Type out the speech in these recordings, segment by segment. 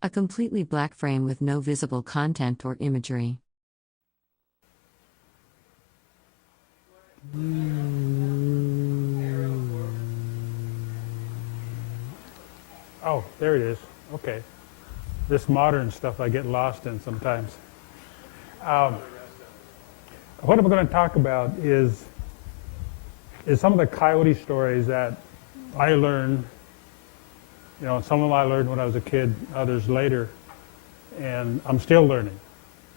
A completely black frame with no visible content or imagery. Oh, there it is. Okay. This modern stuff I get lost in sometimes. What I'm going to talk about is some of the coyote stories that I learned. Some of them I learned when I was a kid, others later, and I'm still learning.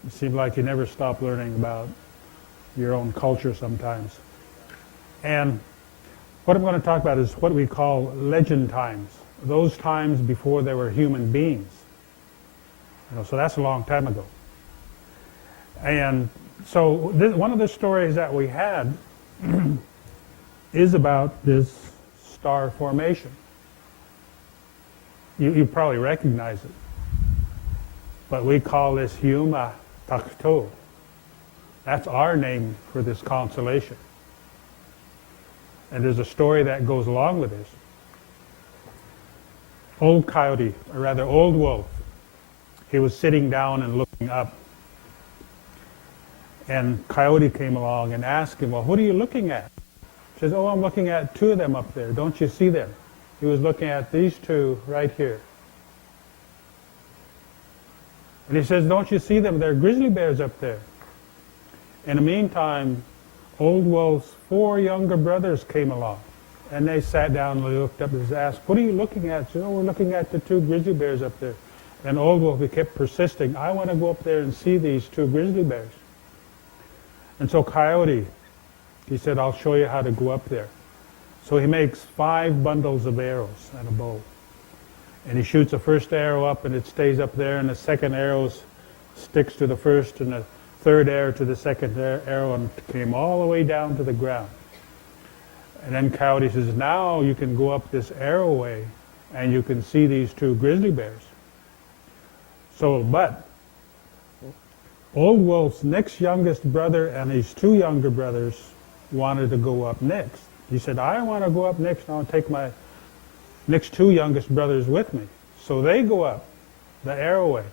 It seems like you never stop learning about your own culture sometimes. And what I'm going to talk about is what we call legend times, those times before there were human beings. So that's a long time ago. And so one of the stories that we had is about this star formation. You probably recognize it. But we call this Huma Takto. That's our name for this constellation. And there's a story that goes along with this. Old Coyote, or rather Old Wolf, he was sitting down and looking up. And Coyote came along and asked him, well, what are you looking at? He says, oh, I'm looking at two of them up there. Don't you see them? He was looking at these two right here. And he says, don't you see them? There are grizzly bears up there. In the meantime, Old Wolf's 4 younger brothers came along. And they sat down and looked up and asked, what are you looking at? He said, oh, we're looking at the 2 grizzly bears up there. And Old Wolf, he kept persisting, I want to go up there and see these 2 grizzly bears. And so Coyote, he said, I'll show you how to go up there. So he makes 5 bundles of arrows and a bow. And he shoots the first arrow up and it stays up there, and the second arrow sticks to the first, and the third arrow to the second arrow, and came all the way down to the ground. And then Coyote says, now you can go up this arrowway and you can see these 2 grizzly bears. So, but Old Wolf's next youngest brother and his 2 younger brothers wanted to go up next. He said, I want to go up next, and I'll take my next 2 youngest brothers with me. So they go up the arrowway,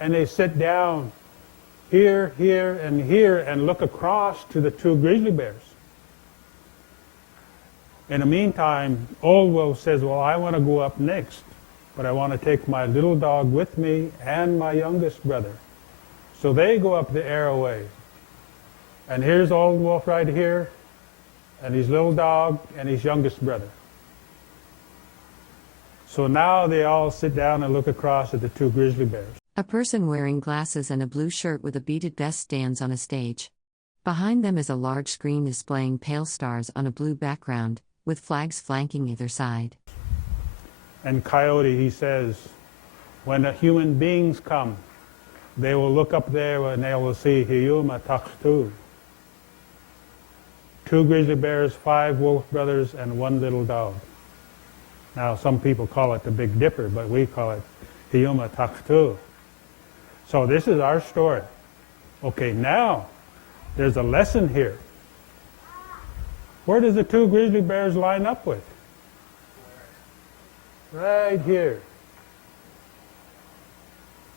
and they sit down here, here, and here, and look across to the 2 grizzly bears. In the meantime, Old Wolf says, well, I want to go up next, but I want to take my little dog with me and my youngest brother. So they go up the arrowway. And here's Old Wolf right here, and his little dog, and his youngest brother. So now they all sit down and look across at the 2 grizzly bears. A person wearing glasses and a blue shirt with a beaded vest stands on a stage. Behind them is a large screen displaying pale stars on a blue background, with flags flanking either side. And Coyote, he says, when the human beings come, they will look up there and they will see Hiyuma Taktu. 2 grizzly bears, 5 wolf brothers, and 1 little dog. Now, some people call it the Big Dipper, but we call it Hiyuma Taktu. So this is our story. Okay, now, there's a lesson here. Where does the 2 grizzly bears line up with? Right here.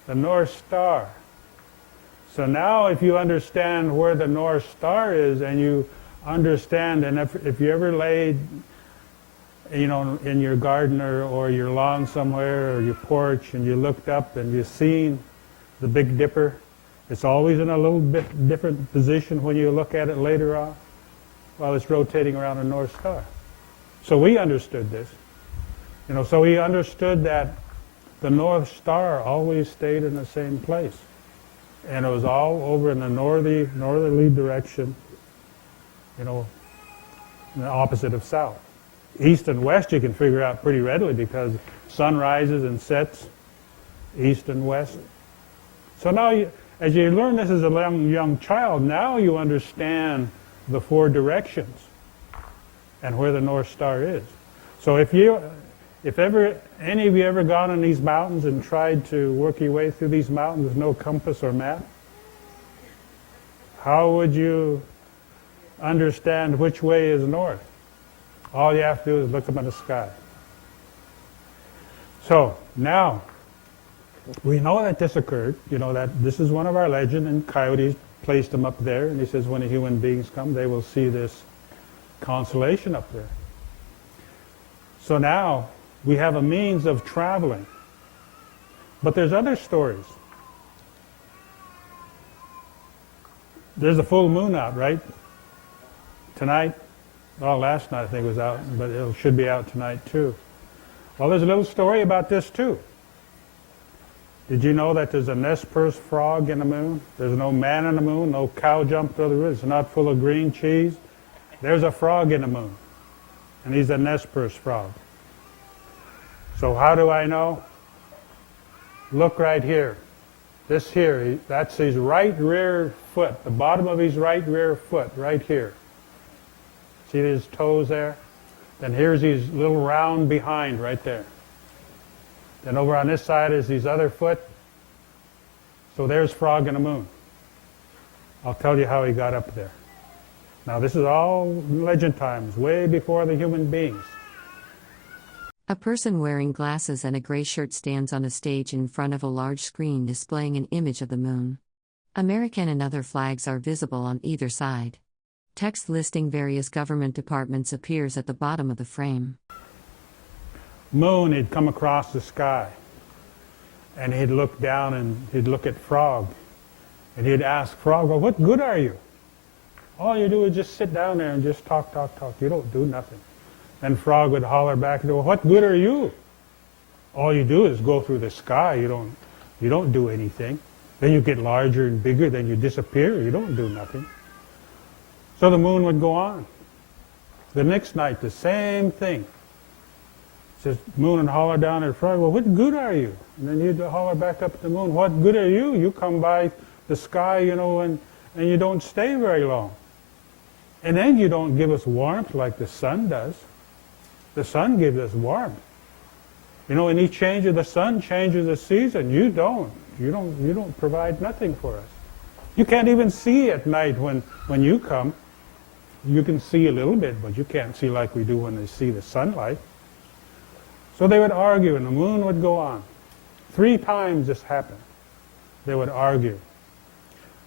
The North Star. So now if you understand where the North Star is, and you understand, and if you ever laid, in your garden or your lawn somewhere or your porch, and you looked up and you seen the Big Dipper, it's always in a little bit different position when you look at it later on while it's rotating around the North Star. So we understood this. So we understood that the North Star always stayed in the same place. And it was all over in the northerly direction, in the opposite of south. East and west you can figure out pretty readily because sun rises and sets east and west. So now, as you learn this as a young child, now you understand the 4 directions and where the North Star is. So if any of you ever gone in these mountains and tried to work your way through these mountains with no compass or map, how would you understand which way is north? All you have to do is look up at the sky. So now, We know that this occurred, that this is one of our legends, and Coyote placed them up there, and he says when the human beings come, they will see this constellation up there. So now we have a means of traveling. But there's other stories. There's a full moon out, right? Tonight? Well, last night I think it was out, but it should be out tonight too. Well, there's a little story about this too. Did you know that there's a Nez Perce frog in the moon? There's no man in the moon, no cow jumped over the river. It's not full of green cheese. There's a frog in the moon, and he's a Nez Perce frog. So how do I know? Look right here. This here, that's his right rear foot, the bottom of his right rear foot, right here. See his toes there? Then here's his little round behind right there. Then over on this side is his other foot. So there's Frog in the Moon. I'll tell you how he got up there. Now this is all legend times, way before the human beings. A person wearing glasses and a gray shirt stands on a stage in front of a large screen displaying an image of the moon. American and other flags are visible on either side. Text listing various government departments appears at the bottom of the frame. Moon, he'd come across the sky, and he'd look down and he'd look at Frog, and he'd ask Frog, well, what good are you? All you do is just sit down there and just talk. You don't do nothing. Then Frog would holler back and go, what good are you? All you do is go through the sky. You don't do anything. Then you get larger and bigger, then you disappear. You don't do nothing. So the moon would go on. The next night, the same thing. Says moon and holler down at Frog, well, what good are you? And then he'd holler back up at the moon, what good are you? You come by the sky, and you don't stay very long. And then you don't give us warmth like the sun does. The sun gives us warmth. Any change of the sun changes the season. You don't. You don't provide nothing for us. You can't even see at night when you come. You can see a little bit, but you can't see like we do when they see the sunlight. So they would argue, and the moon would go on. 3 times this happened. They would argue.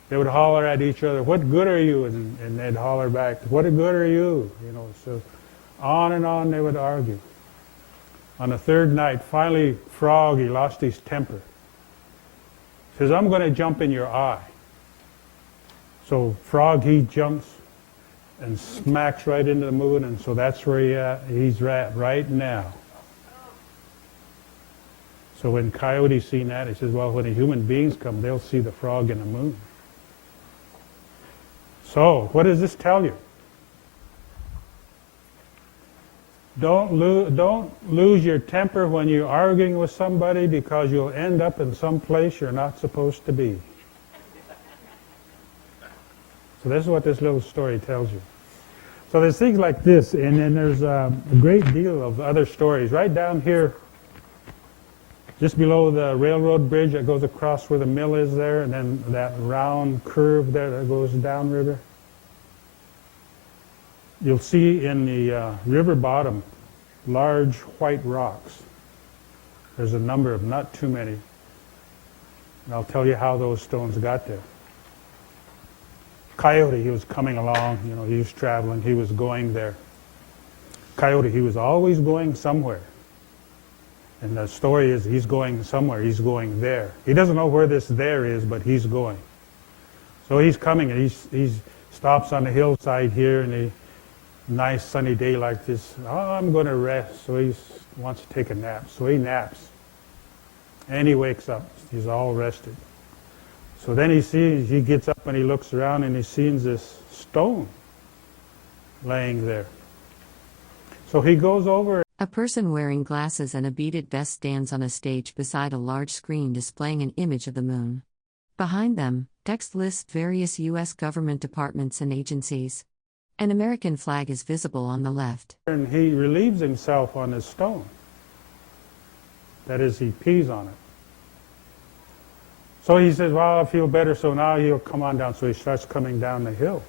They would holler at each other, what good are you? And they'd holler back, what good are you? So on and on they would argue. On the 3rd night, finally, Frog, he lost his temper. He says, I'm going to jump in your eye. So Frog, he jumps and smacks right into the moon, and so that's where he's at right now. So when Coyote seen that, he says, well, when the human beings come, they'll see the frog in the moon. So, what does this tell you? Don't lose your temper when you're arguing with somebody, because you'll end up in some place you're not supposed to be. So this is what this little story tells you. So there's things like this, and then there's a great deal of other stories. Right down here, just below the railroad bridge that goes across where the mill is there, and then that round curve there that goes downriver. You'll see in the river bottom large white rocks. There's a number of, not too many. And I'll tell you how those stones got there. Coyote, he was coming along, he was traveling, he was going there. Coyote, he was always going somewhere. And the story is he's going somewhere, he's going there. He doesn't know where this there is, but he's going. So he's coming, and he stops on the hillside here, and a nice sunny day like this. Oh, I'm going to rest. So he wants to take a nap. So he naps. And he wakes up. He's all rested. So then he gets up and he looks around, and he sees this stone laying there. So he goes over. A person wearing glasses and a beaded vest stands on a stage beside a large screen displaying an image of the moon. Behind them, text lists various U.S. government departments and agencies. An American flag is visible on the left. And he relieves himself on this stone. That is, he pees on it. So he says, well, I feel better, so now he'll come on down. So he starts coming down the hill.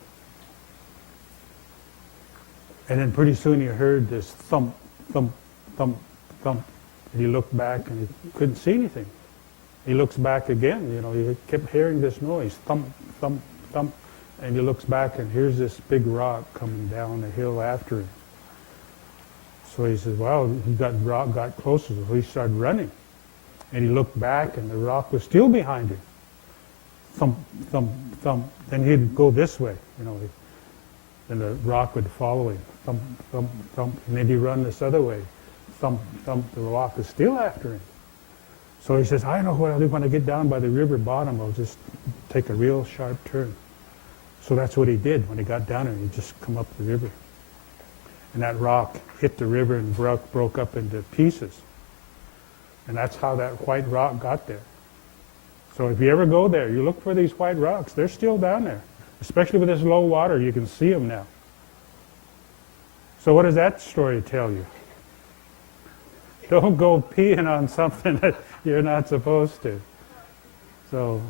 And then pretty soon he heard this thump, thump, thump, thump. And he looked back and he couldn't see anything. He looks back again, he kept hearing this noise, thump, thump, thump, and he looks back and here's this big rock coming down the hill after him. So he says, well, rock got closer, so he started running. And he looked back and the rock was still behind him. Thump, thump, thump. Then he'd go this way, and the rock would follow him. Thump, thump, thump. And then he'd run this other way. Thump, thump. The rock is still after him. So he says, I know what I'll do when I get down by the river bottom. I'll just take a real sharp turn. So that's what he did when he got down there. He just come up the river. And that rock hit the river and broke up into pieces. And that's how that white rock got there. So if you ever go there, you look for these white rocks. They're still down there. Especially with this low water, you can see them now. So what does that story tell you? Don't go peeing on something that you're not supposed to. So,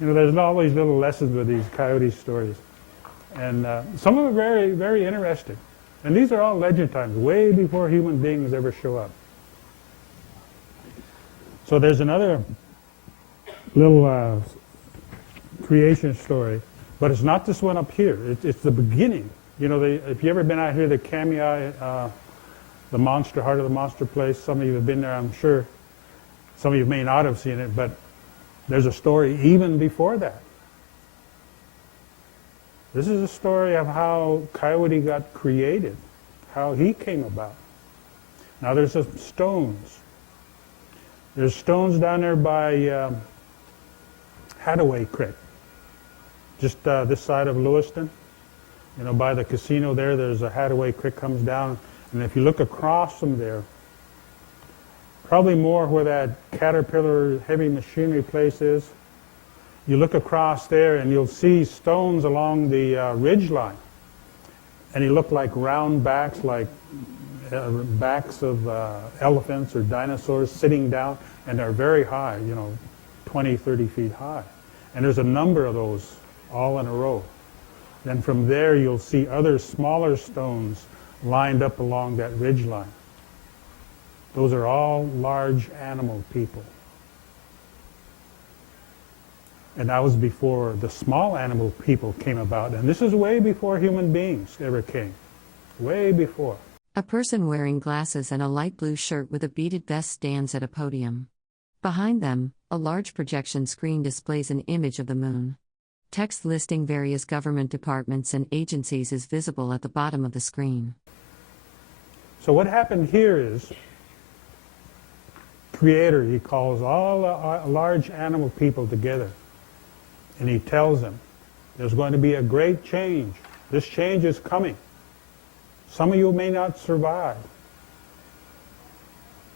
there's all these little lessons with these coyote stories. And some of them are very, very interesting. And these are all legend times, way before human beings ever show up. So there's another little creation story, but it's not this one up here. It's the beginning. If you ever been out here, the Kamei, the monster, Heart of the Monster place, some of you have been there, I'm sure. Some of you may not have seen it, but there's a story even before that. This is a story of how Coyote got created, how he came about. Now there's some stones. There's stones down there by Hadaway Creek, just this side of Lewiston. By the casino there's a Hadaway Creek comes down, and if you look across from there, probably more where that Caterpillar heavy machinery place is, you look across there and you'll see stones along the ridge line, and they look like round backs, like backs of elephants or dinosaurs sitting down, and they're very high, 20, 30 feet high. And there's a number of those all in a row. Then from there you'll see other smaller stones lined up along that ridge line. Those are all large animal people. And that was before the small animal people came about. And this is way before human beings ever came. Way before. A person wearing glasses and a light blue shirt with a beaded vest stands at a podium. Behind them, a large projection screen displays an image of the moon. Text listing various government departments and agencies is visible at the bottom of the screen. So what happened here is, Creator, he calls all the large animal people together. And he tells them, there's going to be a great change. This change is coming. Some of you may not survive.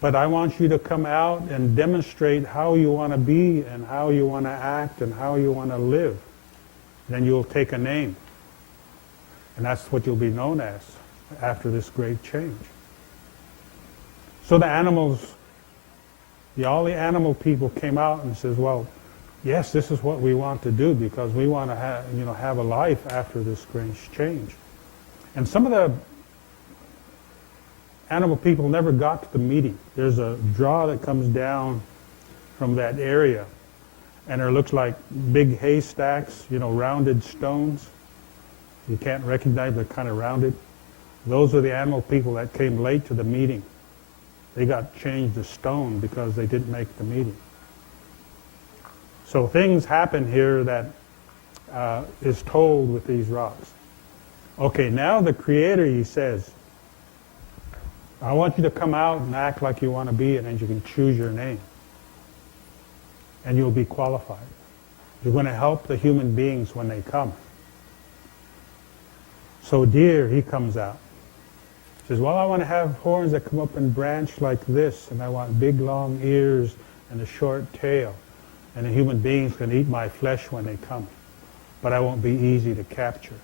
But I want you to come out and demonstrate how you want to be and how you want to act and how you want to live. Then you'll take a name. And that's what you'll be known as after this great change. So the animals, all the animal people came out and says, well, yes, this is what we want to do because we want to have a life after this great change. And some of the animal people never got to the meeting. There's a draw that comes down from that area, and it looks like big haystacks, rounded stones. You can't recognize, they're kind of rounded. Those are the animal people that came late to the meeting. They got changed to stone because they didn't make the meeting. So things happen here that is told with these rocks. Okay, now the Creator, he says, I want you to come out and act like you want to be, and then you can choose your name. And you'll be qualified. You're going to help the human beings when they come. So Deer, he comes out. He says, well, I want to have horns that come up and branch like this, and I want big long ears and a short tail. And the human beings can eat my flesh when they come. But I won't be easy to capture.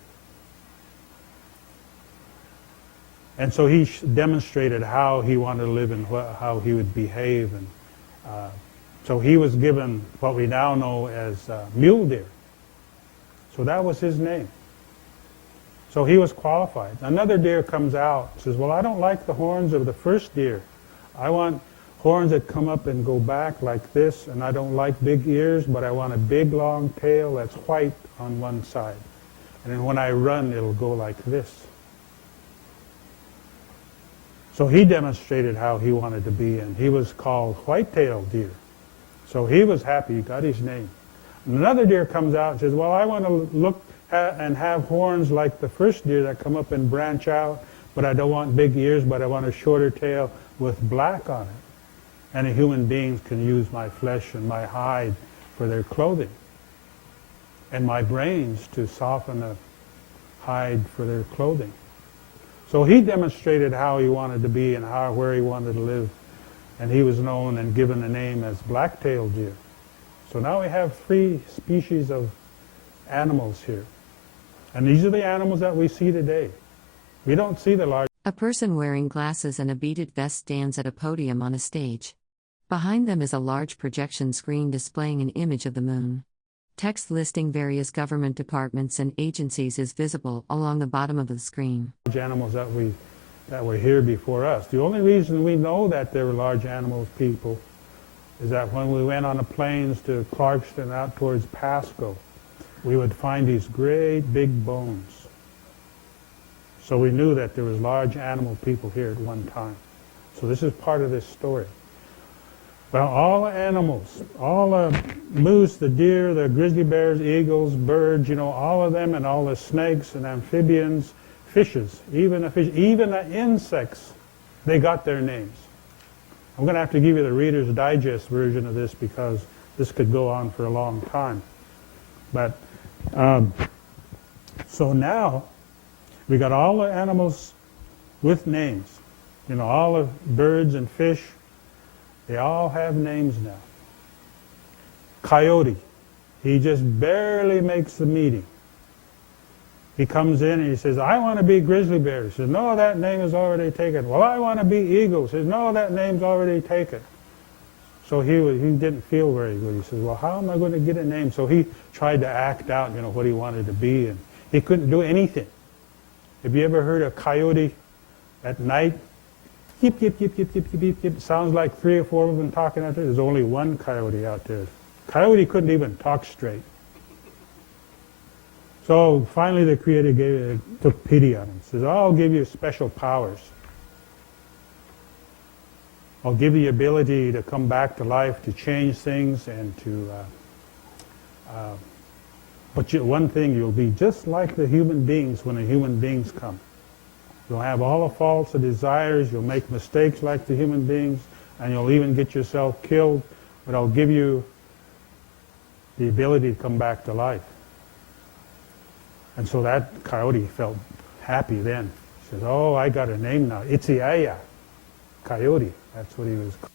And so he demonstrated how he wanted to live and how he would behave. And so he was given what we now know as mule deer. So that was his name. So he was qualified. Another deer comes out and says, well, I don't like the horns of the first deer. I want horns that come up and go back like this, and I don't like big ears, but I want a big long tail that's white on one side. And then when I run, it'll go like this. So he demonstrated how he wanted to be, and he was called white-tailed deer. So he was happy, he got his name. And another deer comes out and says, well, I want to look and have horns like the first deer that come up and branch out, but I don't want big ears, but I want a shorter tail with black on it. And the human beings can use my flesh and my hide for their clothing, and my brains to soften the hide for their clothing. So he demonstrated how he wanted to be and where he wanted to live, and he was known and given a name as black-tailed deer. So now we have 3 species of animals here. And these are the animals that we see today. We don't see the large. A person wearing glasses and a beaded vest stands at a podium on a stage. Behind them is a large projection screen displaying an image of the moon. Text listing various government departments and agencies is visible along the bottom of the screen. Large animals that were here before us. The only reason we know that there were large animals, people, is that when we went on the plains to Clarkston out towards Pasco, we would find these great big bones. So we knew that there was large animal people here at one time. So this is part of this story. Well, all the animals, all the moose, the deer, the grizzly bears, eagles, birds, all of them, and all the snakes and amphibians, fishes, even the insects, they got their names. I'm going to have to give you the Reader's Digest version of this because this could go on for a long time. But so now we got all the animals with names. All the birds and fish, they all have names now. Coyote, he just barely makes the meeting. He comes in and he says, I want to be grizzly bear. He says, no, that name is already taken. Well, I want to be eagle. He says, no, that name's already taken. So he didn't feel very good. He says, well, how am I going to get a name? So he tried to act out, what he wanted to be, and he couldn't do anything. Have you ever heard a coyote at night? Yip, yip, yip, yip, yip, yip, yip, yip. Sounds like 3 or 4 of them talking out there. There's only one coyote out there. Coyote couldn't even talk straight. So finally the Creator took pity on him. Says, I'll give you special powers. I'll give you the ability to come back to life, to change things, and to... but one thing, you'll be just like the human beings when the human beings come. You'll have all the faults and desires, you'll make mistakes like the human beings, and you'll even get yourself killed, but I'll give you the ability to come back to life. And so that coyote felt happy then. He says, oh, I got a name now. Itziaya, Coyote. That's what he was called.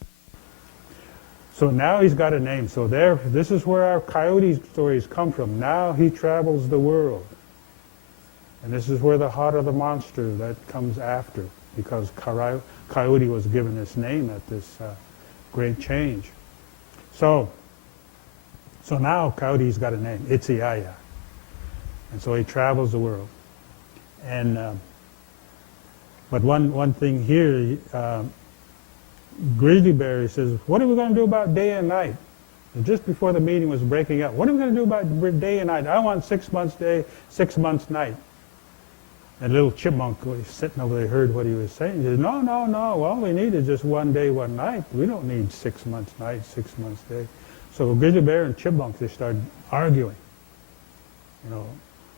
So now he's got a name. So this is where our coyote stories come from. Now he travels the world. And this is where the heart of the monster that comes after, because Coyote was given this name at this great change. So now Coyote's got a name, Itziaya. And so he travels the world. And but one thing here, Grizzly Bear says, what are we going to do about day and night? And just before the meeting was breaking up, what are we going to do about day and night? I want 6 months day, 6 months night. And little chipmunk was sitting over there, heard what he was saying. He said, no, all we need is just 1 day, 1 night. We don't need 6 months night, 6 months day. So Grizzly Bear and Chipmunk, they started arguing.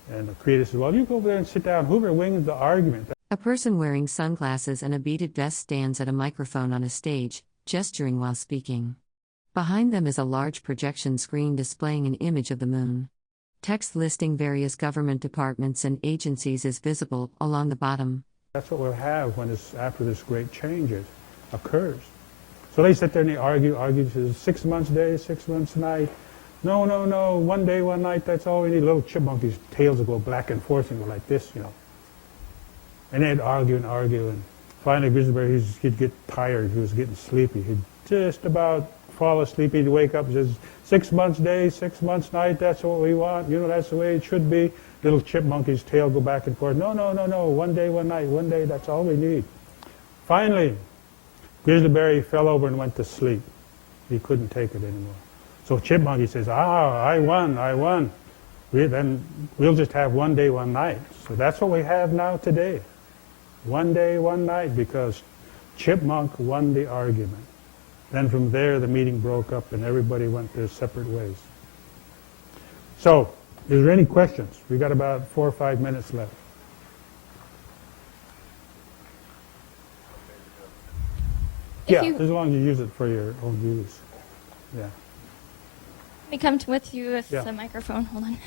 And the Creator says, well, you go over there and sit down. Whoever wins the argument. A person wearing sunglasses and a beaded vest stands at a microphone on a stage, gesturing while speaking. Behind them is a large projection screen displaying an image of the moon. Text listing various government departments and agencies is visible along the bottom. That's what we'll have after this great change occurs. So they sit there and they argue, says 6 months day, 6 months night. No, 1 day, 1 night, that's all we need. Little chipmunkies' tails will go back and forth and go like this, And they'd argue, and finally Grizzly Bear, he'd get tired, he was getting sleepy. He'd just about fall asleep, he'd wake up and says, 6 months day, 6 months night, that's what we want, that's the way it should be. Little chipmunky's tail go back and forth. No, 1 day, 1 night, 1 day, that's all we need. Finally, Grizzly bear, he fell over and went to sleep. He couldn't take it anymore. So Chipmunk, he says, I won. Then we'll just have one day, one night. So that's what we have now today. One day, one night, because Chipmunk won the argument. Then from there, the meeting broke up and everybody went their separate ways. So, is there any questions? We've got about 4 or 5 minutes left. Yeah, as long as you use it for your own use. Yeah. Let me come with you with the microphone. Hold on.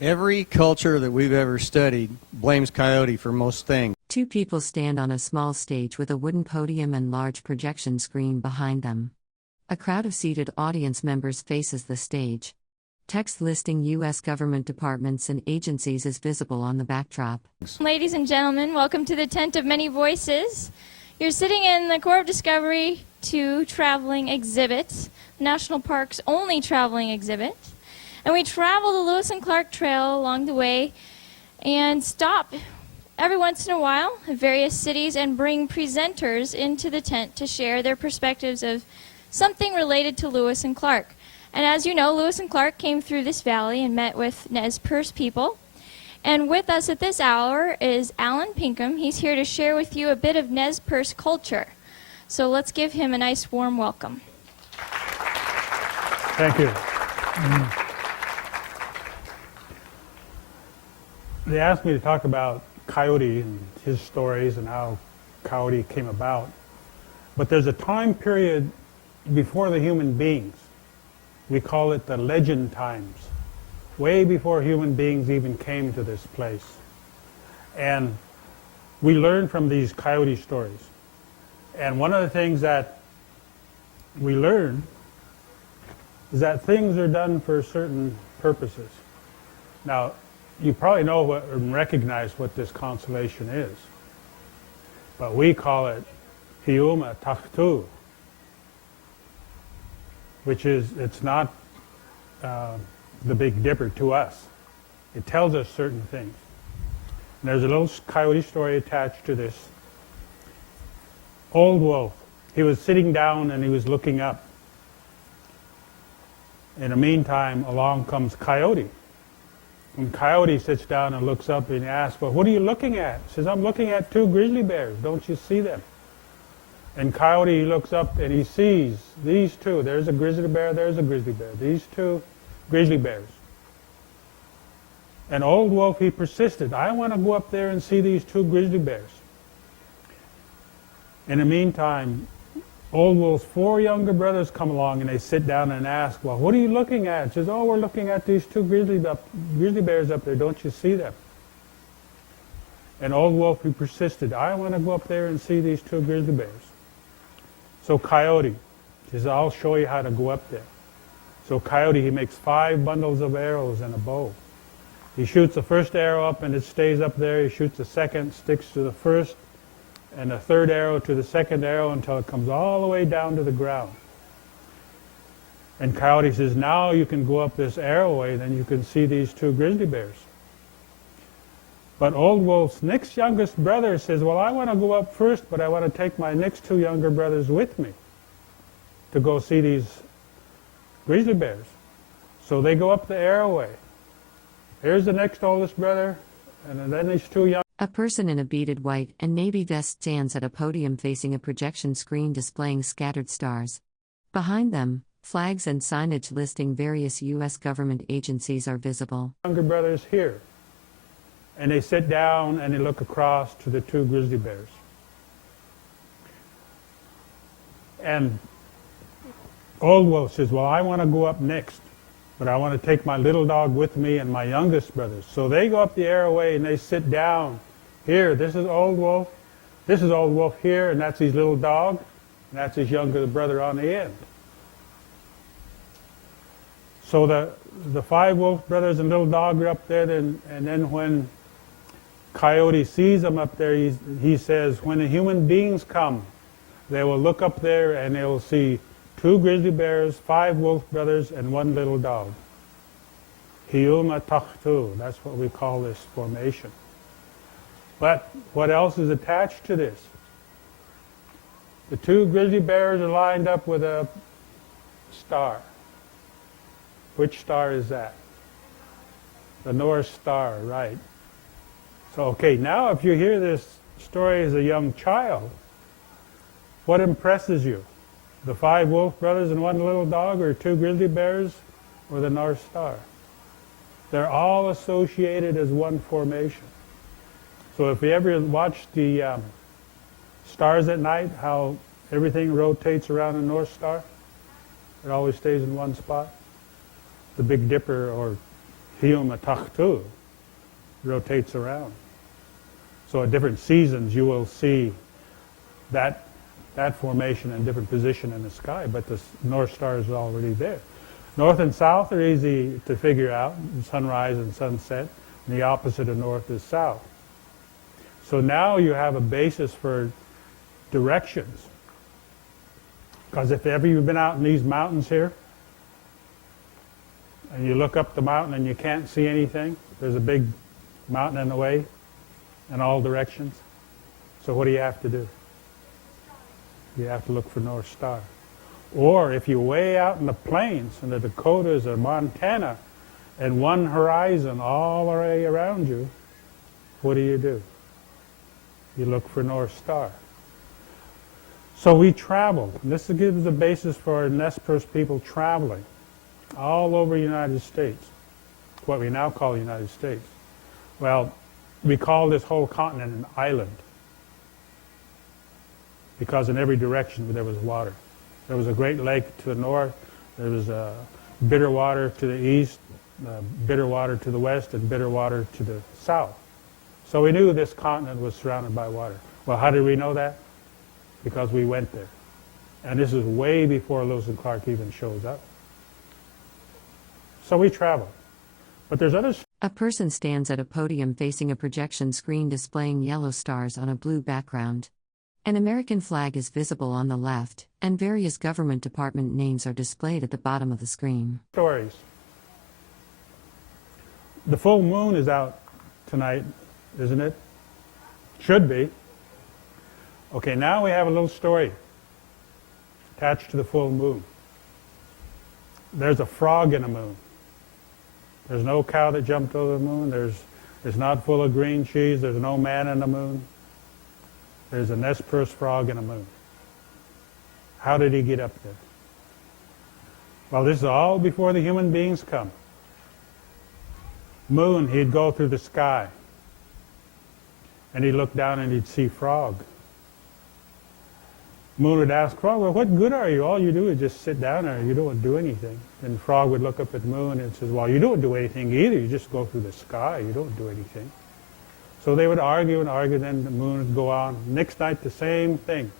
Every culture that we've ever studied blames Coyote for most things. Two people stand on a small stage with a wooden podium and large projection screen behind them. A crowd of seated audience members faces the stage. Text listing U.S. government departments and agencies is visible on the backdrop. Ladies and gentlemen, welcome to the Tent of Many Voices. You're sitting in the Corps of Discovery 2 traveling exhibit, National Park's only traveling exhibit. And we travel the Lewis and Clark Trail along the way and stop every once in a while at various cities and bring presenters into the tent to share their perspectives of something related to Lewis and Clark. And as you know, Lewis and Clark came through this valley and met with Nez Perce people. And with us at this hour is Alan Pinkham. He's here to share with you a bit of Nez Perce culture. So let's give him a nice warm welcome. Thank you. They asked me to talk about Coyote and his stories and how Coyote came about. But there's a time period before the human beings. We call it the legend times. Way before human beings even came to this place. And we learn from these Coyote stories. And one of the things that we learn is that things are done for certain purposes. Now, you probably know and recognize what this constellation is. But we call it Huma Taktu, which is, it's not the Big Dipper to us. It tells us certain things. And there's a little Coyote story attached to this. Old wolf, he was sitting down and he was looking up. In the meantime, along comes Coyote. When Coyote sits down and looks up and he asks, well, what are you looking at? He says, I'm looking at 2 grizzly bears. Don't you see them? And Coyote looks up and he sees these 2. There's a grizzly bear, there's a grizzly bear. These 2 grizzly bears. And Old Wolf, he persisted. I want to go up there and see these 2 grizzly bears. In the meantime, Old Wolf's 4 younger brothers come along and they sit down and ask, well, what are you looking at? He says, oh, we're looking at these 2 grizzly bears up there. Don't you see them? And Old Wolf, he persisted. I want to go up there and see these 2 grizzly bears. So Coyote says, I'll show you how to go up there. So Coyote, he makes 5 bundles of arrows and a bow. He shoots the first arrow up and it stays up there. He shoots the second, sticks to the first, and the third arrow to the second arrow until it comes all the way down to the ground. And Coyote says, now you can go up this arrowway, then you can see these 2 grizzly bears. But Old Wolf's next youngest brother says, well, I want to go up first, but I want to take my next 2 younger brothers with me to go see these grizzly bears. So they go up the arrowway. Here's the next oldest brother, and then these 2 young. A person in a beaded white and navy vest stands at a podium facing a projection screen displaying scattered stars. Behind them, flags and signage listing various U.S. government agencies are visible. Younger brothers here. And they sit down and they look across to the 2 grizzly bears. And Old Wolf says, well, I want to go up next, but I want to take my little dog with me and my youngest brothers. So they go up the arrowway and they sit down. Here, this is Old Wolf. This is Old Wolf here, and that's his little dog. And that's his younger brother on the end. So the 5 wolf brothers and little dog are up there, and then when Coyote sees them up there, he says, when the human beings come, they will look up there and they will see 2 grizzly bears, 5 wolf brothers, and 1 little dog. Huma Taktu, that's what we call this formation. But what else is attached to this? The two grizzly bears are lined up with a star. Which star is that? The North Star, right. So, okay, now if you hear this story as a young child, what impresses you? The 5 wolf brothers and 1 little dog, or 2 grizzly bears, or the North Star? They're all associated as one formation. So if you ever watch the stars at night, how everything rotates around the North Star, it always stays in one spot. The Big Dipper, or Huma rotates around. So at different seasons you will see that formation in different position in the sky, but the North Star is already there. North and south are easy to figure out, sunrise and sunset, and the opposite of north is south. So now you have a basis for directions. Because if ever you've been out in these mountains here, and you look up the mountain and you can't see anything, there's a big mountain in the way in all directions. So what do you have to do? You have to look for North Star. Or if you're way out in the plains, in the Dakotas or Montana, and one horizon all the way around you, what do? You look for North Star. So we traveled. And this gives the basis for Nez Perce people traveling all over the United States, what we now call the United States. Well, we call this whole continent an island because in every direction there was water. There was a great lake to the north, there was bitter water to the east, bitter water to the west, and bitter water to the south. So we knew this continent was surrounded by water. Well, how did we know that? Because we went there. And this is way before Lewis and Clark even shows up. So we traveled. But there's other... A person stands at a podium facing a projection screen displaying yellow stars on a blue background. An American flag is visible on the left, and various government department names are displayed at the bottom of the screen. Stories. The full moon is out tonight, isn't it? Should be. Okay, now we have a little story attached to the full moon. There's a frog in the moon. There's no cow that jumped over the moon. It's not full of green cheese. There's no man in the moon. There's a Nez Perce frog in the moon. How did he get up there? Well, this is all before the human beings come. Moon, he'd go through the sky. And he'd look down and he'd see frog. Moon would ask Frog, well, what good are you? All you do is just sit down there. You don't do anything. And Frog would look up at the moon and says, well, you don't do anything either. You just go through the sky. You don't do anything. So they would argue and argue, then the moon would go on. Next night, the same thing.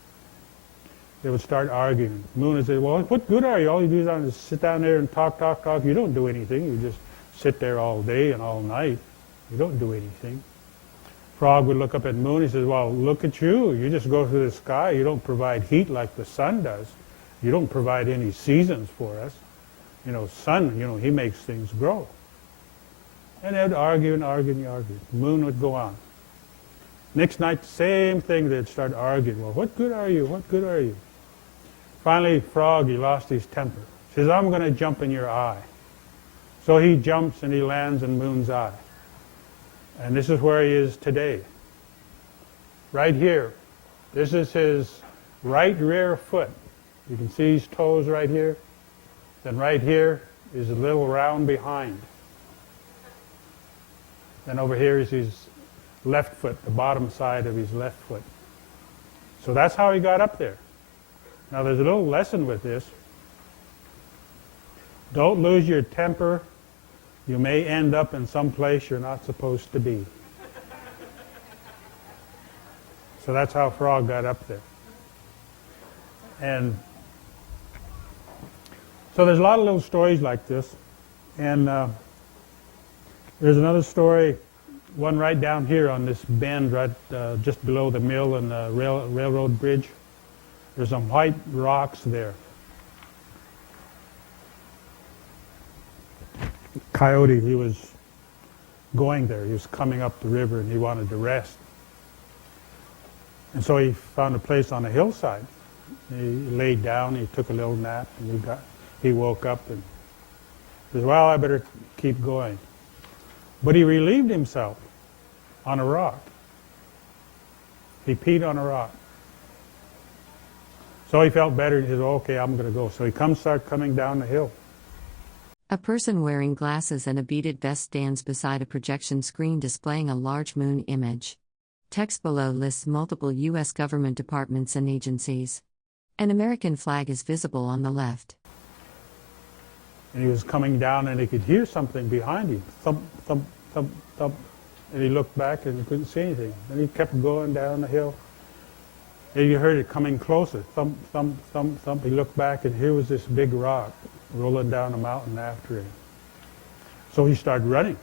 They would start arguing. The moon would say, well, what good are you? All you do is sit down there and talk. You don't do anything. You just sit there all day and all night. You don't do anything. Frog would look up at the moon. He says, well, look at you. You just go through the sky. You don't provide heat like the sun does. You don't provide any seasons for us. Sun, he makes things grow. And they'd argue and argue and argue. The moon would go on. Next night, same thing. They'd start arguing. Well, what good are you? What good are you? Finally, Frog, he lost his temper. He says, I'm going to jump in your eye. So he jumps and he lands in Moon's eye. And this is where he is today. Right here. This is his right rear foot. You can see his toes right here. Then right here is a little round behind. Then over here is his left foot, the bottom side of his left foot. So that's how he got up there. Now there's a little lesson with this. Don't lose your temper. You may end up in some place you're not supposed to be. So that's how Frog got up there. And so there's a lot of little stories like this. And there's another story, one right down here on this bend, right just below the mill and the railroad bridge. There's some white rocks there. Coyote, he was going there. He was coming up the river and he wanted to rest. And so he found a place on a hillside. He laid down, he took a little nap, and he woke up and says, well, I better keep going. But he relieved himself on a rock. He peed on a rock. So he felt better, and he said, okay, I'm going to go. So he starts coming down the hill. A person wearing glasses and a beaded vest stands beside a projection screen displaying a large moon image. Text below lists multiple U.S. government departments and agencies. An American flag is visible on the left. And he was coming down, and he could hear something behind him. Thump, thump, thump, thump. And he looked back, and he couldn't see anything. And he kept going down the hill. And you heard it coming closer. Thump, thump, thump, thump. He looked back, and here was this big rock rolling down a mountain after him. So he started running.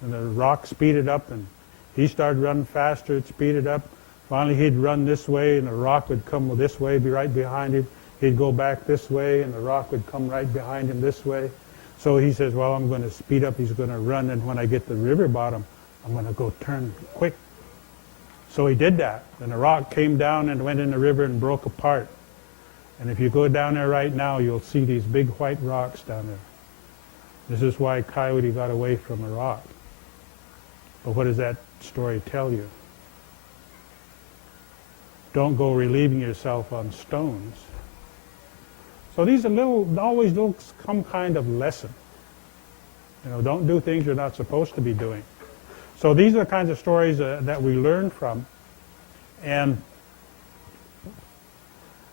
And the rock speeded up, and he started running faster. It speeded up. Finally, he'd run this way, and the rock would come this way, be right behind him. He'd go back this way, and the rock would come right behind him this way. So he says, well, I'm going to speed up. He's going to run, and when I get to the river bottom, I'm going to go turn quick. So he did that, and the rock came down and went in the river and broke apart. And if you go down there right now, you'll see these big white rocks down there. This is why Coyote got away from a rock. But what does that story tell you? Don't go relieving yourself on stones. So these are always some kind of lesson. You know, don't do things you're not supposed to be doing. So these are the kinds of stories that we learn from. And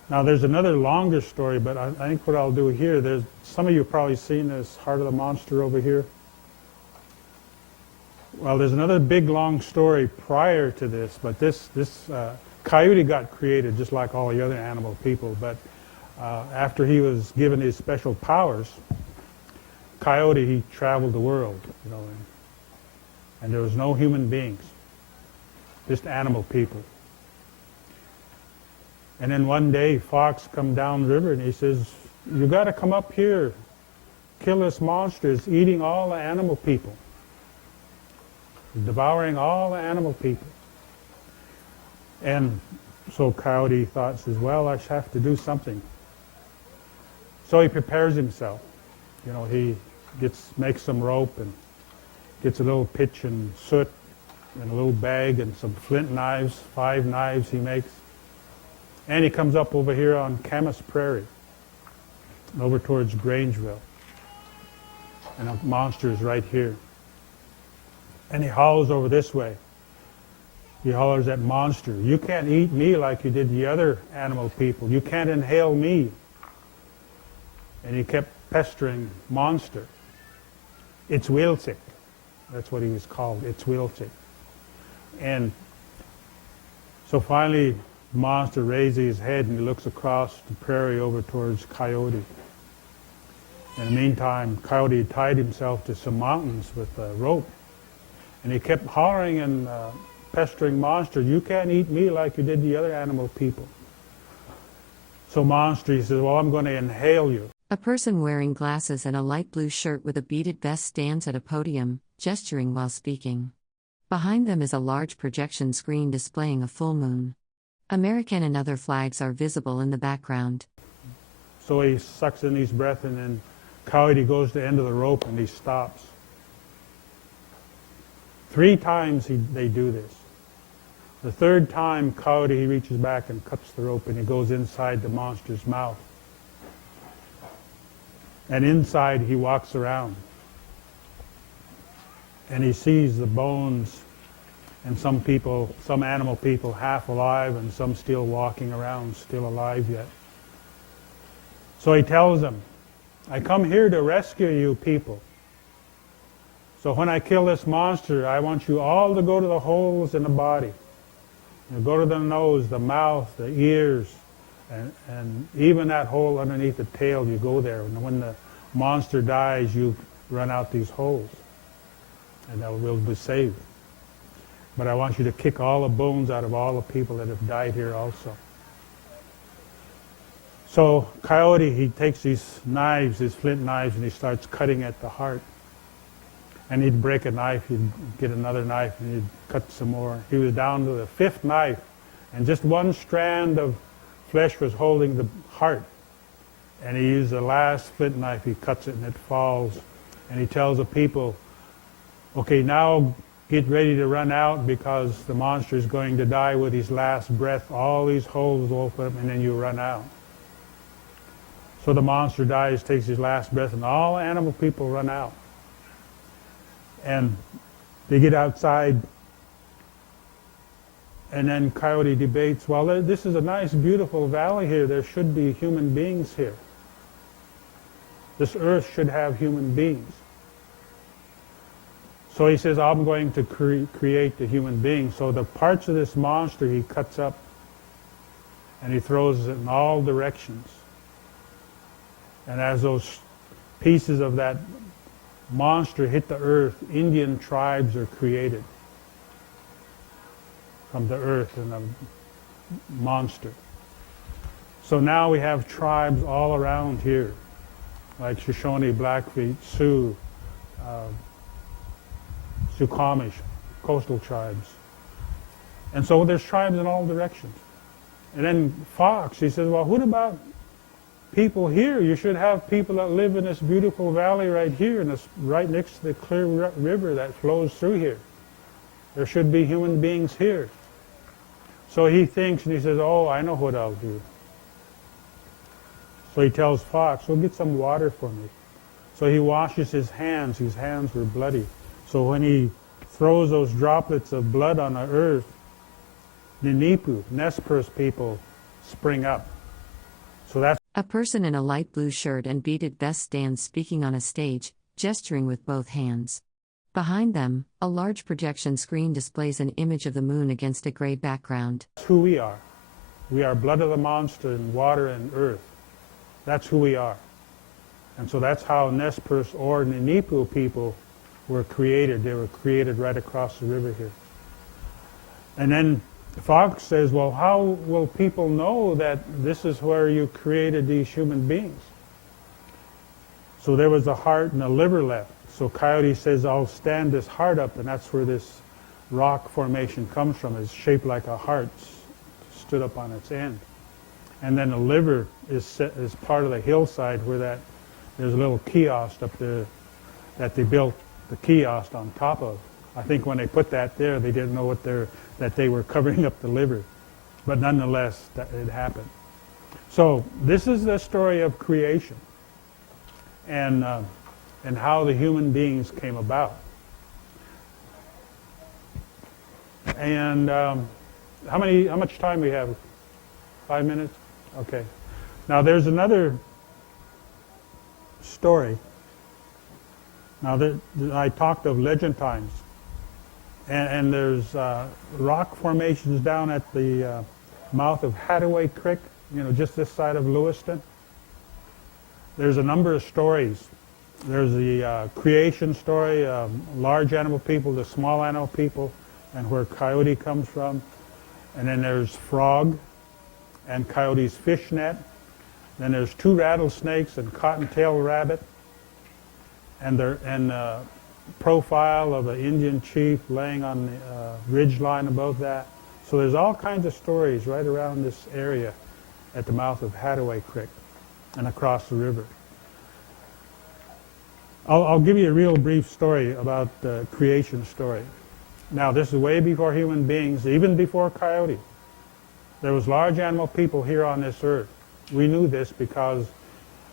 now there's another longer story, but I think what I'll do here, some of you have probably seen this Heart of the Monster over here. Well, there's another big long story prior to this, but this Coyote got created just like all the other animal people, but after he was given his special powers, Coyote, he traveled the world, you know, and there was no human beings, just animal people. And then one day, Fox come down the river and he says, you got to come up here, kill this monster. It's eating all the animal people, devouring all the animal people. And so Coyote thought, says, well, I have to do something. So he prepares himself. You know, he makes some rope and gets a little pitch and soot and a little bag and some flint knives, 5 knives he makes. And he comes up over here on Camas Prairie, over towards Grangeville. And the monster is right here. And he howls over this way. He hollers at monster, you can't eat me like you did the other animal people. You can't inhale me. And he kept pestering monster. It's Wiltic. That's what he was called. It's Wiltic. And so finally, monster raises his head and he looks across the prairie over towards Coyote. In the meantime, Coyote tied himself to some mountains with a rope. And he kept hollering and pestering monster, you can't eat me like you did the other animal people. So monster, he says, well, I'm going to inhale you. A person wearing glasses and a light blue shirt with a beaded vest stands at a podium, gesturing while speaking. Behind them is a large projection screen displaying a full moon. American and other flags are visible in the background. So he sucks in his breath, and then Coyote goes to the end of the rope and he stops. 3 times they do this. The 3rd time, Coyote, he reaches back and cuts the rope and he goes inside the monster's mouth. And inside he walks around. And he sees the bones and some animal people half alive and some still walking around, still alive yet. So he tells them, I come here to rescue you people. So when I kill this monster, I want you all to go to the holes in the body. You go to the nose, the mouth, the ears, and even that hole underneath the tail, you go there. And when the monster dies, you run out these holes, and that will be saved. But I want you to kick all the bones out of all the people that have died here also. So Coyote, he takes these knives, his flint knives, and he starts cutting at the heart. And he'd break a knife, he'd get another knife, and he'd cut some more. He was down to the 5th knife, and just one strand of flesh was holding the heart. And he used the last flint knife, he cuts it and it falls. And he tells the people, okay, now get ready to run out because the monster is going to die with his last breath. All these holes will open up and then you run out. So the monster dies, takes his last breath, and all animal people run out. And they get outside, and then Coyote debates, well, this is a nice, beautiful valley here. There should be human beings here. This earth should have human beings. So he says, I'm going to create the human being. So the parts of this monster he cuts up, and he throws it in all directions. And as those pieces of that monster hit the earth, Indian tribes are created from the earth and the monster. So now we have tribes all around here, like Shoshone, Blackfeet, Sioux, Suquamish, coastal tribes. And so there's tribes in all directions. And then Fox, he says, well, what about people here? You should have people that live in this beautiful valley right here, and it's right next to the Clearwater River that flows through here. There should be human beings here. So he thinks and he says, oh, I know what I'll do. So he tells Fox, well, get some water for me. So he washes his hands. His hands were bloody. So when he throws those droplets of blood on the earth, the Nipu, Nez Perce people, spring up. So that's A person in a light blue shirt and beaded vest stands speaking on a stage, gesturing with both hands. Behind them, a large projection screen displays an image of the moon against a gray background. who we are. We are blood of the monster and water and earth. That's who we are. And so that's how Nez Perce or the Nipu people were created. They were created right across the river here. And then Fox says, well, how will people know that this is where you created these human beings? So there was a heart and a liver left. So Coyote says, I'll stand this heart up, and that's where this rock formation comes from. It's shaped like a heart, stood up on its end. And then the liver is part of the hillside where there's a little kiosk up there that they built the kiosk on top of. I think when they put that there, they didn't know that they were covering up the liver. But nonetheless, it happened. So this is the story of creation and how the human beings came about. And how much time we have? 5 minutes? Okay. Now there's another story. Now I talked of legend times. And there's rock formations down at the mouth of Hadaway Creek, just this side of Lewiston. There's a number of stories. There's the creation story, large animal people, the small animal people, and where Coyote comes from. And then there's Frog and Coyote's fish net. Then there's 2 rattlesnakes and cottontail rabbit. And profile of an Indian chief laying on the ridge line above that. So there's all kinds of stories right around this area at the mouth of Hadaway Creek and across the river. I'll give you a real brief story about the creation story. Now this is way before human beings, even before Coyote. There was large animal people here on this earth. We knew this because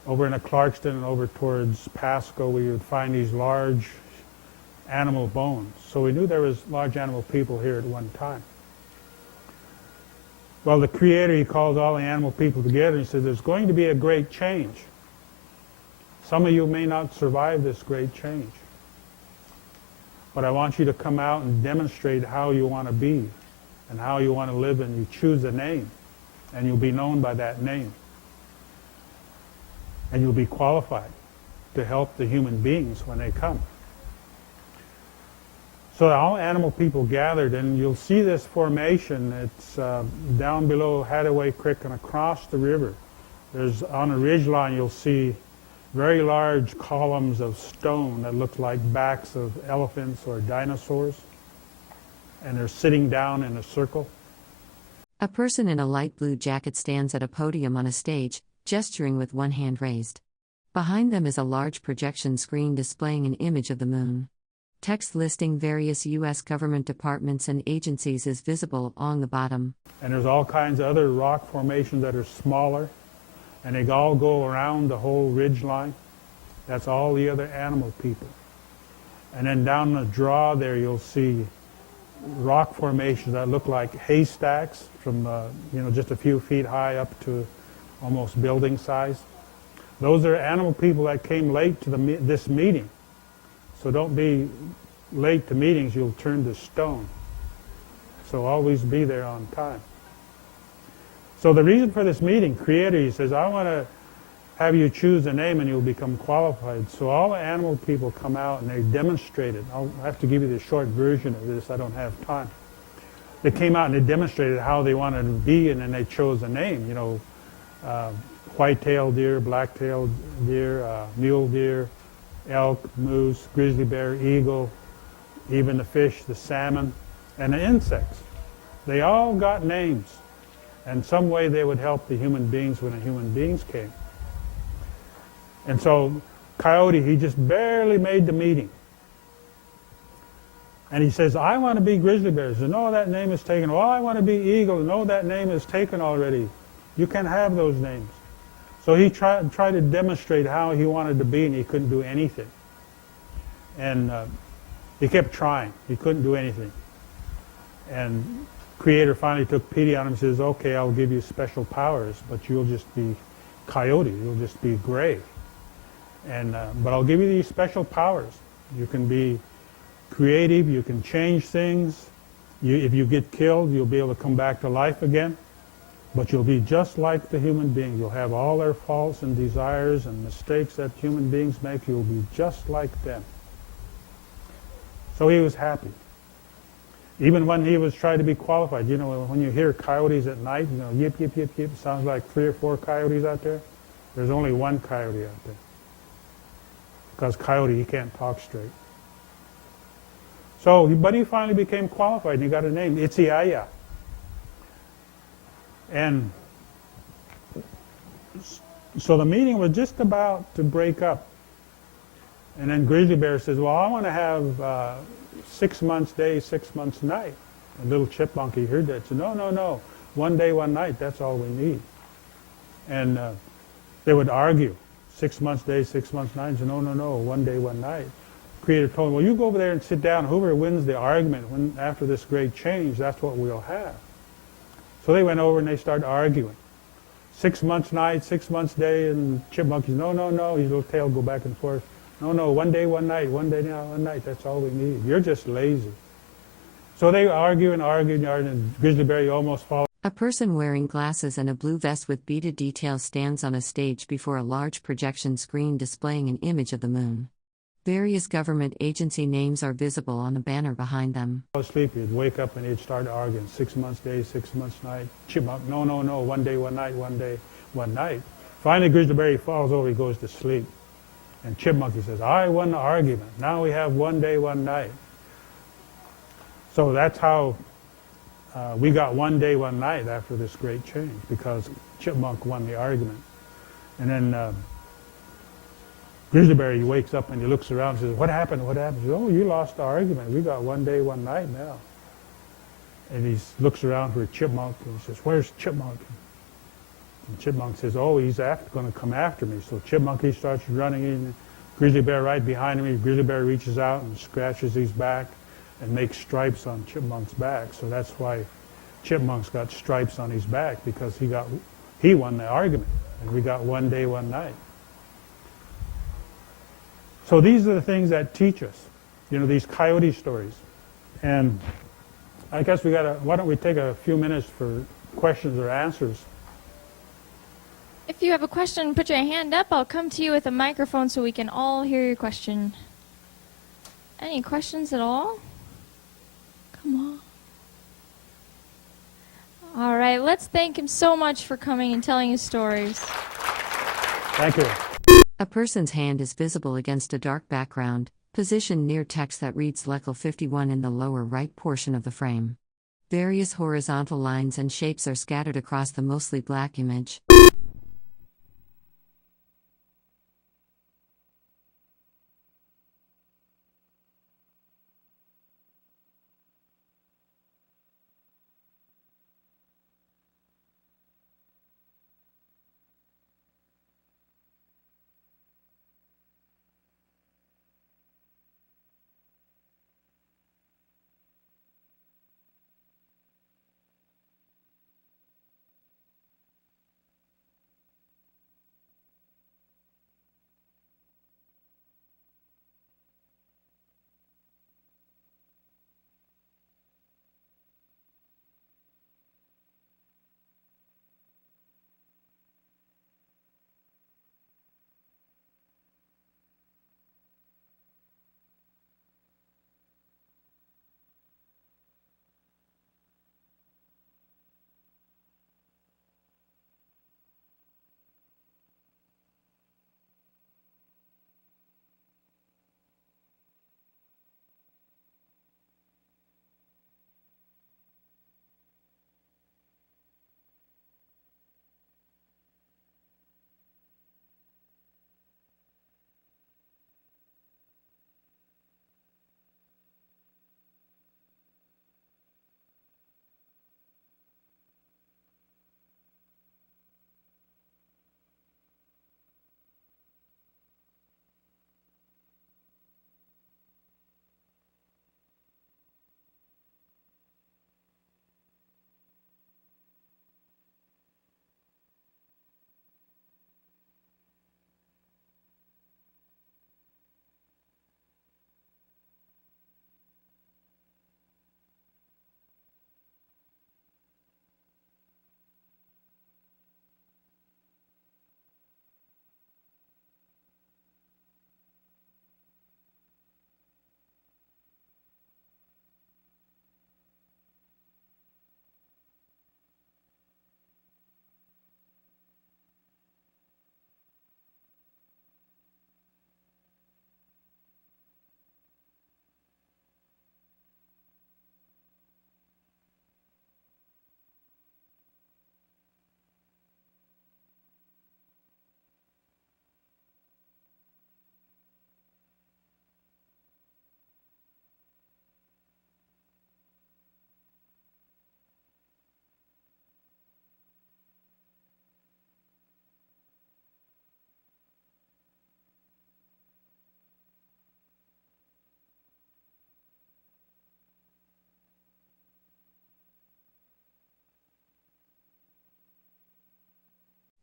over in Clarkston and over towards Pasco, we would find these large animal bones. So we knew there was large animal people here at one time. Well, the Creator, he calls all the animal people together and he says, there's going to be a great change. Some of you may not survive this great change. But I want you to come out and demonstrate how you want to be and how you want to live, and you choose a name, and you'll be known by that name. And you'll be qualified to help the human beings when they come. So all animal people gathered, and you'll see this formation. It's down below Hadaway Creek and across the river. There's on a ridge line you'll see very large columns of stone that look like backs of elephants or dinosaurs. And they're sitting down in a circle. A person in a light blue jacket stands at a podium on a stage, gesturing with one hand raised. Behind them is a large projection screen displaying an image of the moon. Text listing various U.S. government departments and agencies is visible along the bottom. And there's all kinds of other rock formations that are smaller, and they all go around the whole ridge line. That's all the other animal people. And then down the draw there you'll see rock formations that look like haystacks from just a few feet high up to almost building size. Those are animal people that came late to this meeting. So don't be late to meetings, you'll turn to stone. So always be there on time. So the reason for this meeting, Creator, he says, I want to have you choose a name and you'll become qualified. So all the animal people come out and they demonstrated. I'll have to give you the short version of this, I don't have time. They came out and they demonstrated how they wanted to be, and then they chose a name, white-tailed deer, black-tailed deer, mule deer, elk, moose, grizzly bear, eagle, even the fish, the salmon, and the insects. They all got names. And some way they would help the human beings when the human beings came. And so Coyote, he just barely made the meeting. And he says, I want to be grizzly bears. No, that name is taken. Well, I want to be eagle. No, that name is taken already. You can't have those names. So he tried to demonstrate how he wanted to be, and he couldn't do anything. And he kept trying. He couldn't do anything. And Creator finally took pity on him and says, okay, I'll give you special powers, but you'll just be Coyote. You'll just be gray. And but I'll give you these special powers. You can be creative. You can change things. If you get killed, you'll be able to come back to life again. But you'll be just like the human being. You'll have all their faults and desires and mistakes that human beings make. You'll be just like them. So he was happy. Even when he was trying to be qualified, when you hear coyotes at night, yip, yip, yip, yip, sounds like 3 or 4 coyotes out there. There's only one coyote out there. Because Coyote, he can't talk straight. So, but he finally became qualified, and he got a name, Itziaya. And so the meeting was just about to break up. And then Grizzly Bear says, well, I want to have 6 months day, 6 months night. And little chipmunk, he heard that, said, no, 1 day, 1 night, that's all we need. And they would argue, 6 months day, 6 months night. He said, no, 1 day, 1 night. Creator told him, well, you go over there and sit down. Whoever wins the argument after this great change, that's what we'll have. So they went over and they started arguing. 6 months night, 6 months day, and chipmunk, he said, no, his little tail go back and forth. No, 1 day, 1 night, 1 day, 1 night, that's all we need. You're just lazy. So they argue and Grizzly Bear almost falls. A person wearing glasses and a blue vest with beaded details stands on a stage before a large projection screen displaying an image of the moon. Various government agency names are visible on the banner behind them. Asleep, he'd wake up and he'd start arguing. 6 months day, 6 months night. Chipmunk, no, 1 day, 1 night, 1 day, 1 night. Finally, Grizzly Bear falls over, he goes to sleep. And Chipmunk, he says, I won the argument. Now we have 1 day, 1 night. So that's how we got 1 day, 1 night after this great change, because Chipmunk won the argument. And then Grizzly Bear, he wakes up and he looks around and says, what happened? He says, oh, you lost the argument. We got 1 day, 1 night now. And he looks around for Chipmunk and he says, where's Chipmunk? And Chipmunk says, oh, he's going to come after me. So Chipmunk, he starts running in. Grizzly Bear right behind him. Grizzly Bear reaches out and scratches his back and makes stripes on Chipmunk's back. So that's why Chipmunk's got stripes on his back, because he won the argument. And we got 1 day, 1 night. So these are the things that teach us, these coyote stories. And I guess why don't we take a few minutes for questions or answers. If you have a question, put your hand up. I'll come to you with a microphone so we can all hear your question. Any questions at all? Come on. All right, let's thank him so much for coming and telling his stories. Thank you. A person's hand is visible against a dark background, positioned near text that reads Level 51 in the lower right portion of the frame. Various horizontal lines and shapes are scattered across the mostly black image.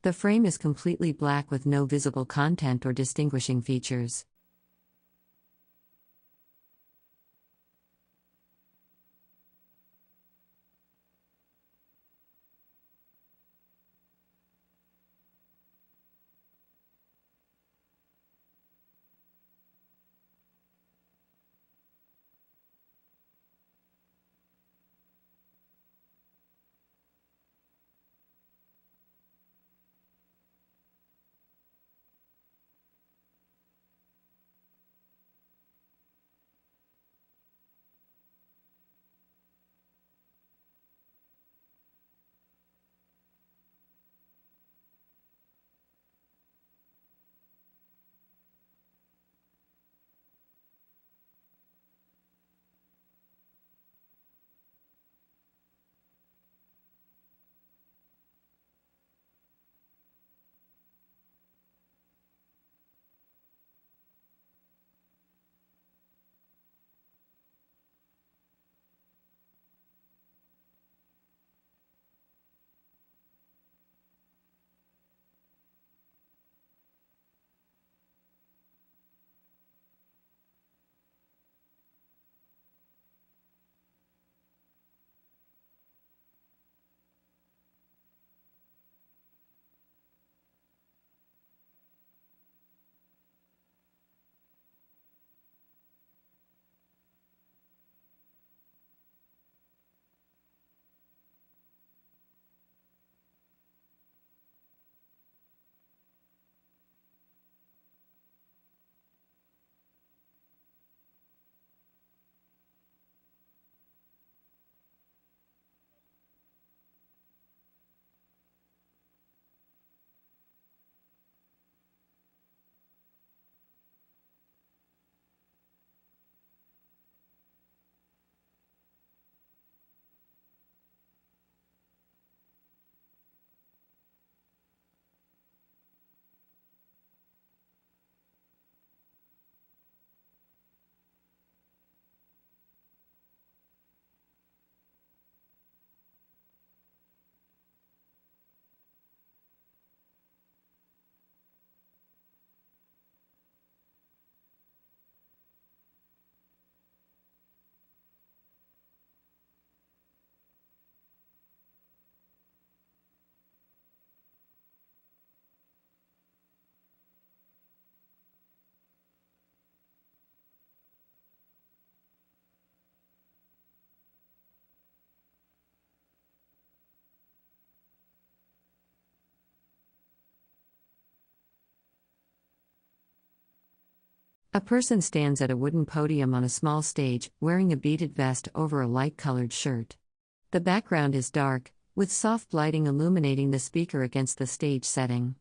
The frame is completely black with no visible content or distinguishing features. A person stands at a wooden podium on a small stage, wearing a beaded vest over a light-colored shirt. The background is dark, with soft lighting illuminating the speaker against the stage setting.